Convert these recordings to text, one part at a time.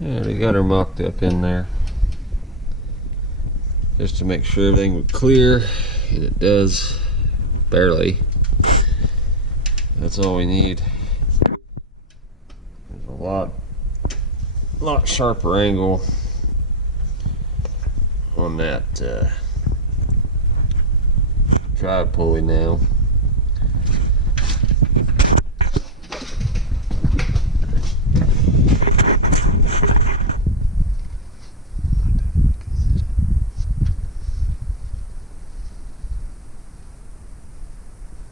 Yeah, they got her mocked up in there just to make sure everything would clear, and it does, barely. That's all we need. There's a lot sharper angle on that drive pulley now.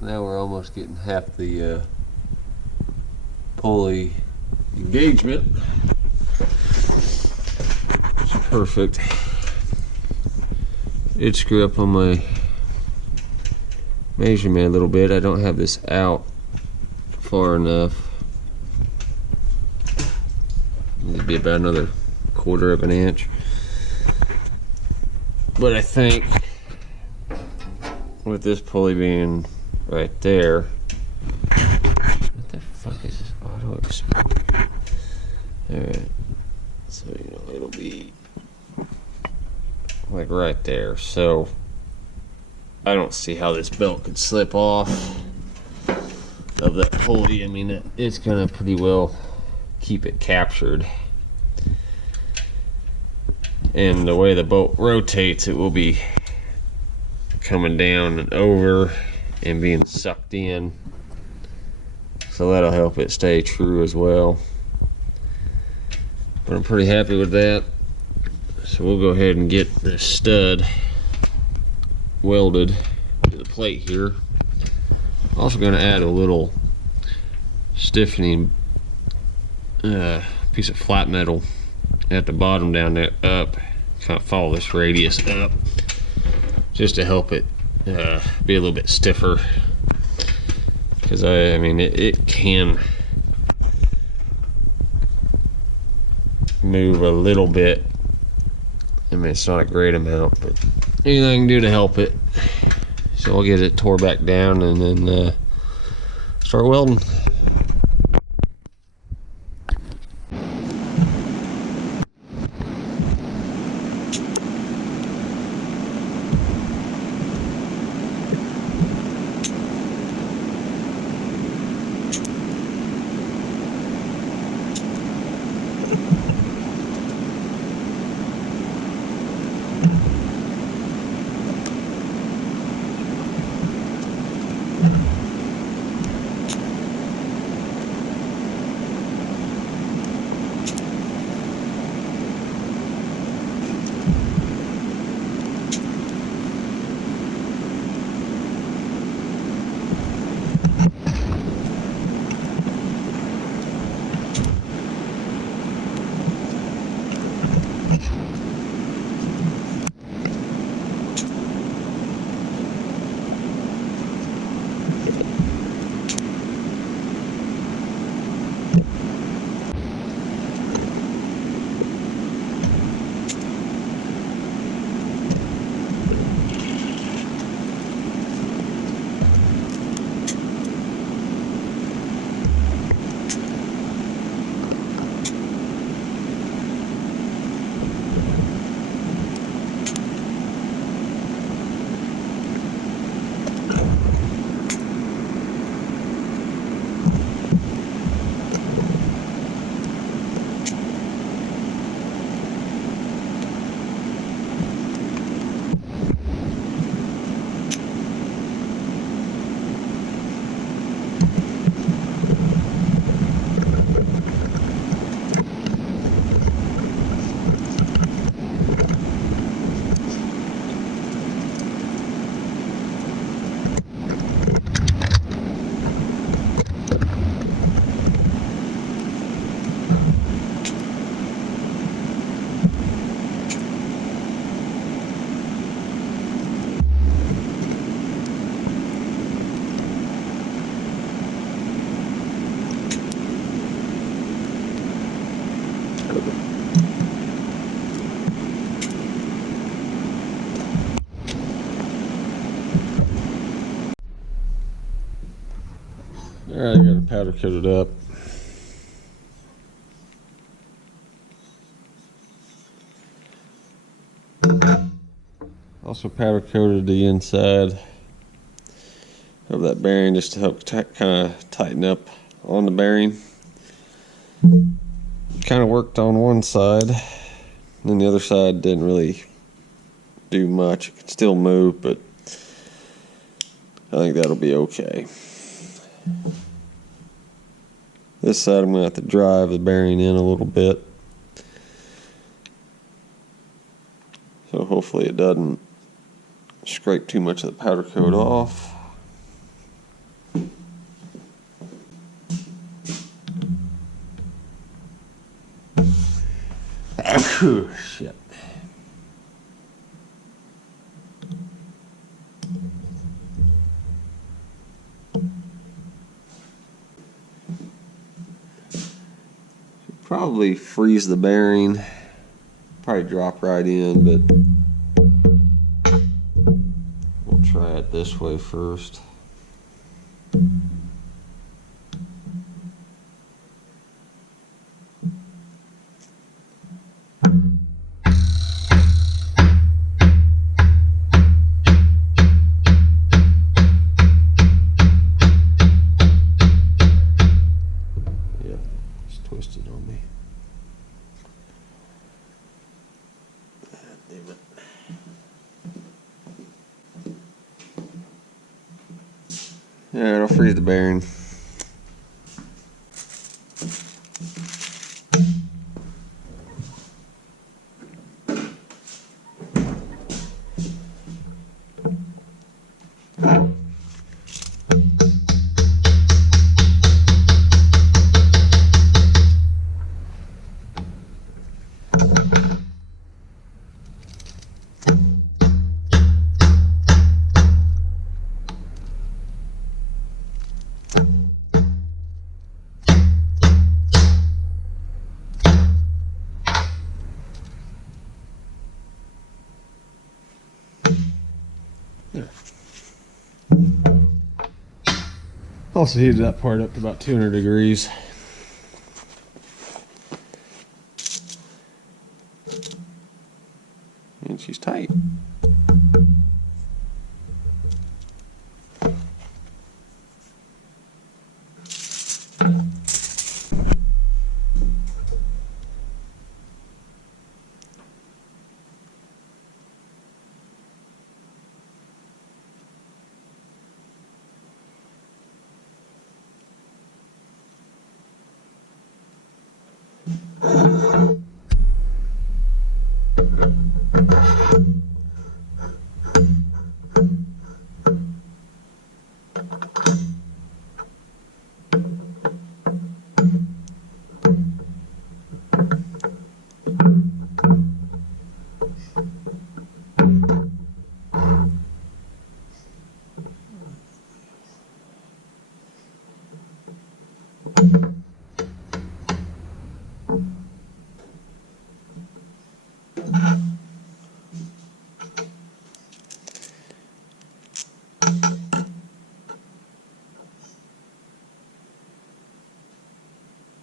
Now we're almost getting half the pulley engagement. It's perfect. Did screw up on my measurement a little bit. I don't have this out far enough. Need to be about another 1/4 of an inch. But I think with this pulley being right there. What the fuck is this auto expand? Alright. So, you know, it'll be like right there. So, I don't see how this belt could slip off of that pulley. I mean, it's gonna pretty well keep it captured. And the way the boat rotates, it will be coming down and over and being sucked in, so that'll help it stay true as well. But I'm pretty happy with that, so we'll go ahead and get this stud welded to the plate here. Also going to add a little stiffening piece of flat metal at the bottom down there, up, kind of follow this radius up, just to help it be a little bit stiffer, because I mean it can move a little bit. I mean, it's not a great amount, but anything I can do to help it. So I'll get it tore back down and then start welding. Alright, I got it powder coated up. Also powder coated the inside of that bearing just to help kind of tighten up on the bearing. Kind of worked on one side, and then the other side didn't really do much. It can still move, but I think that'll be okay. This side I'm going to have to drive the bearing in a little bit, so hopefully it doesn't scrape too much of the powder coat off. Shit. Probably freeze the bearing, probably drop right in, but we'll try it this way first. Twisted on me. Damn it. Alright, I'll freeze the bearing. Also heated that part up to about 200 degrees. And she's tight.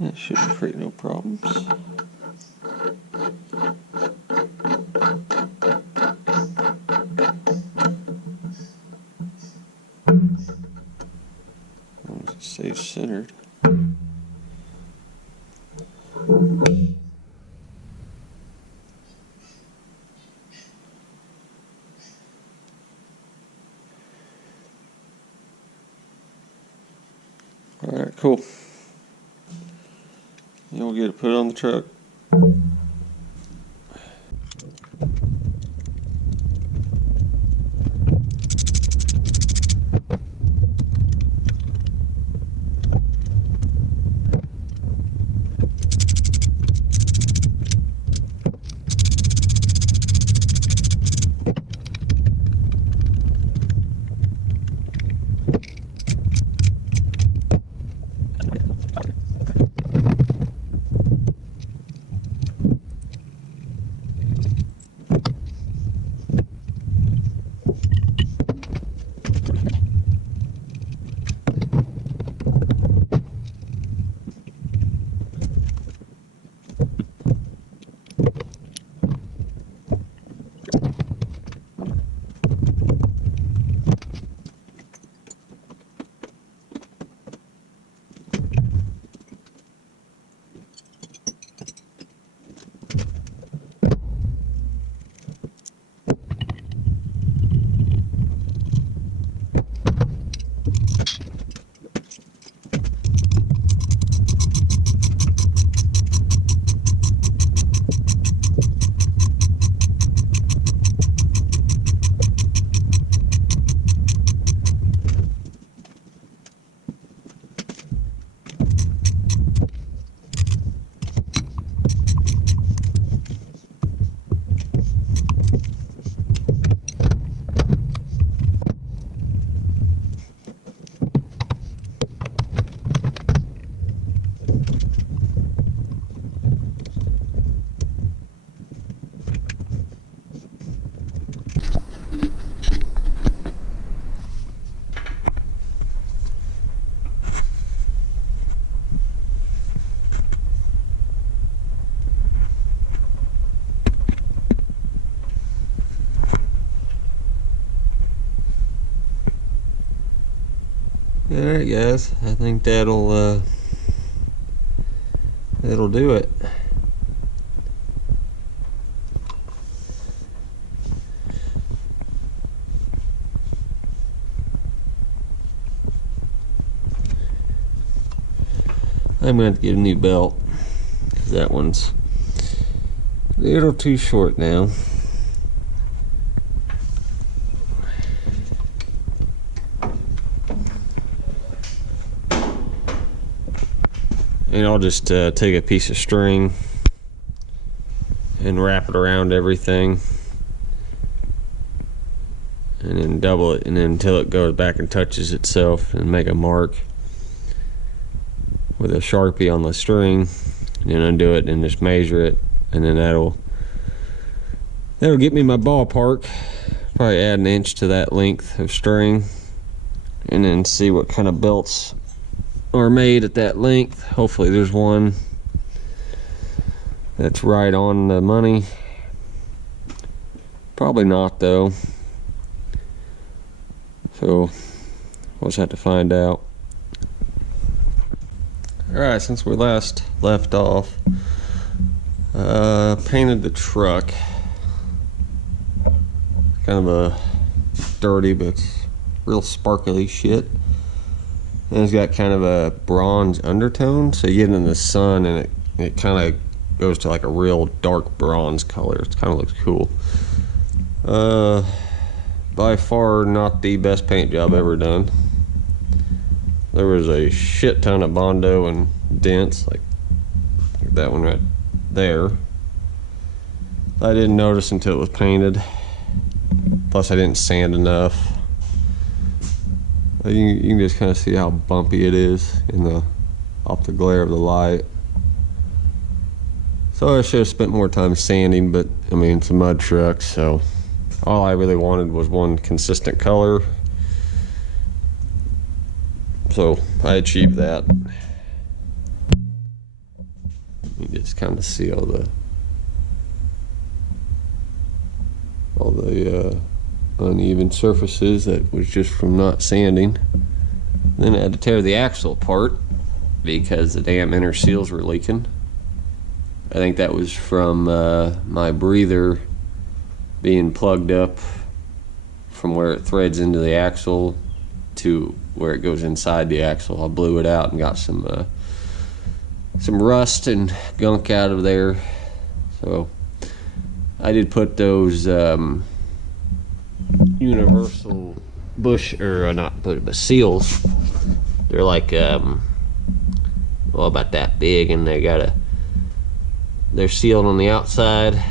That shouldn't create no problems. As long as it stays centered. Alright, cool. You'll get it put on the truck. Alright guys, I think that'll do it. I'm going to have to get a new belt, because that one's a little too short now. And I'll just take a piece of string and wrap it around everything, and then double it, and then until it goes back and touches itself, and make a mark with a Sharpie on the string, and then undo it and just measure it, and then that'll get me my ballpark. Probably add an inch to that length of string, and then see what kind of belts are made at that length. Hopefully there's one that's right on the money. Probably not though, so we'll just have to find out. Alright, since we last left off, painted the truck. Kind of a dirty but real sparkly shit. And it's got kind of a bronze undertone, so you get in the sun and it kind of goes to like a real dark bronze color. It kind of looks cool. By far not the best paint job ever done. There was a shit ton of Bondo and dents, like that one right there. I didn't notice until it was painted. Plus I didn't sand enough. You can just kind of see how bumpy it is off the glare of the light. So I should have spent more time sanding, but I mean it's a mud truck, so all I really wanted was one consistent color. So I achieved that. You just kind of see all the uneven surfaces. That was just from not sanding. Then I had to tear the axle apart because the damn inner seals were leaking. I think that was from my breather being plugged up from where it threads into the axle to where it goes inside the axle. I blew it out and got some rust and gunk out of there. So I did put those universal bush, or not put it, but seals. They're like well, about that big, and they're sealed on the outside,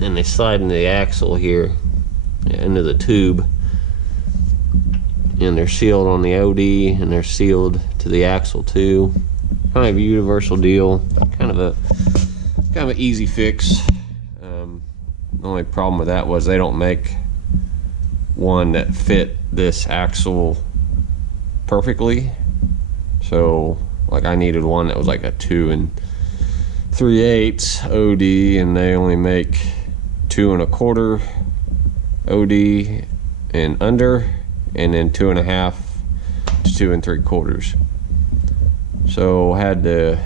and they slide into the axle here, into the tube, and they're sealed on the OD, and they're sealed to the axle too. Kind of a universal deal, kind of an easy fix. The only problem with that was they don't make one that fit this axle perfectly. So like I needed one that was like a 2 3/8 OD, and they only make 2 1/4 OD and under, and then 2 1/2 to 2 3/4. So I had to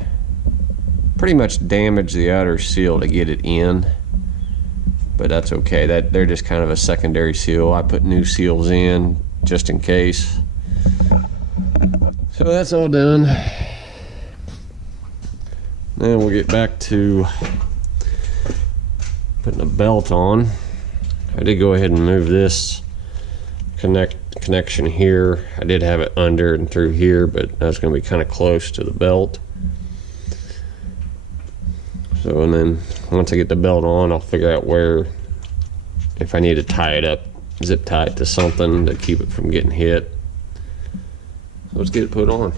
pretty much damage the outer seal to get it in, but that's okay. They're just kind of a secondary seal. I put new seals in just in case. So that's all done. Then we'll get back to putting a belt on. I did go ahead and move this connection here. I did have it under and through here, but that's going to be kind of close to the belt. So, and then once I get the belt on, I'll figure out where, if I need to tie it up, zip tie it to something to keep it from getting hit. So let's get it put on.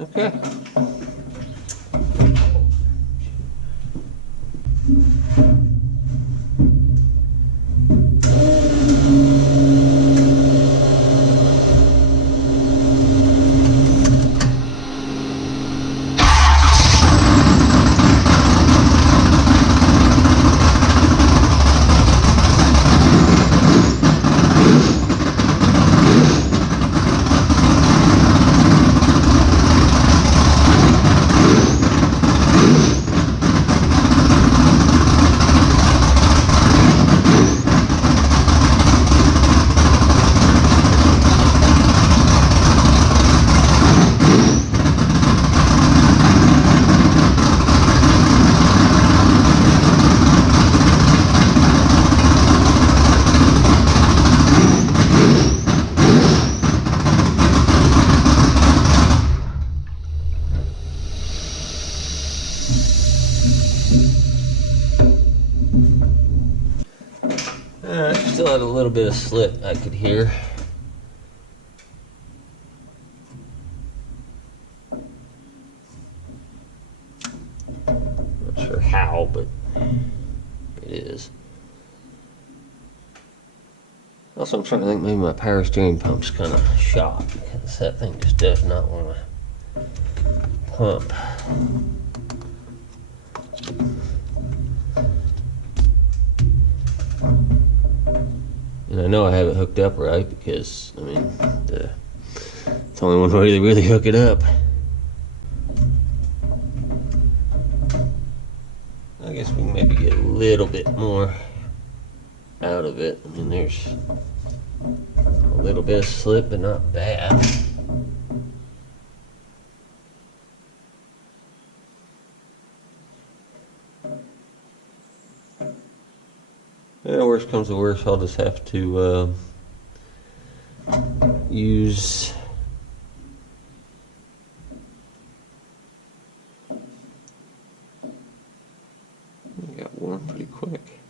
Okay. Still had a little bit of slip I could hear. Not sure how, but it is. Also, I'm trying to think maybe my power steering pump's kind of shot because that thing just does not want to pump. And I know I have it hooked up right because, I mean, it's the only one way to really hook it up. I guess we can maybe get a little bit more out of it. I mean, there's a little bit of slip, but not bad. Yeah, worst comes to worst, I'll just have to use I got warm pretty quick.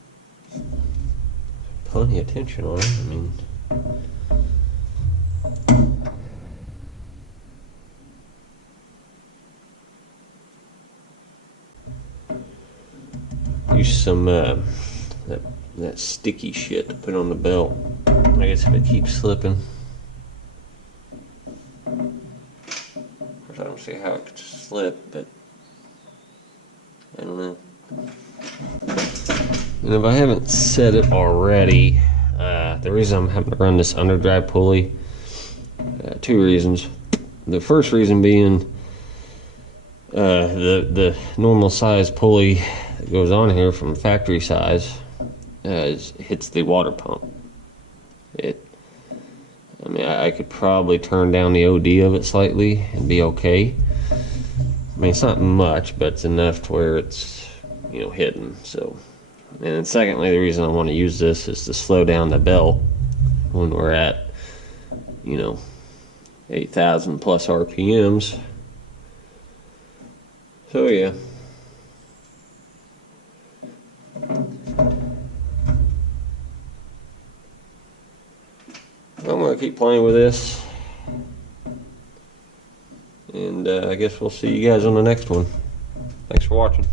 Plenty of tension on it. I mean, use some that sticky shit to put on the belt. I guess if it keeps slipping. Of course, I don't see how it could slip, but I don't know. And if I haven't said it already, the reason I'm having to run this underdrive pulley, two reasons. The first reason being the normal size pulley that goes on here from factory size hits the water pump. I mean, I could probably turn down the OD of it slightly and be okay. I mean, it's not much, but it's enough to where it's, you know, hidden. So, and then secondly, the reason I want to use this is to slow down the belt when we're at, you know, 8,000 plus RPMs. So yeah. I'm going to keep playing with this, and I guess we'll see you guys on the next one. Thanks for watching.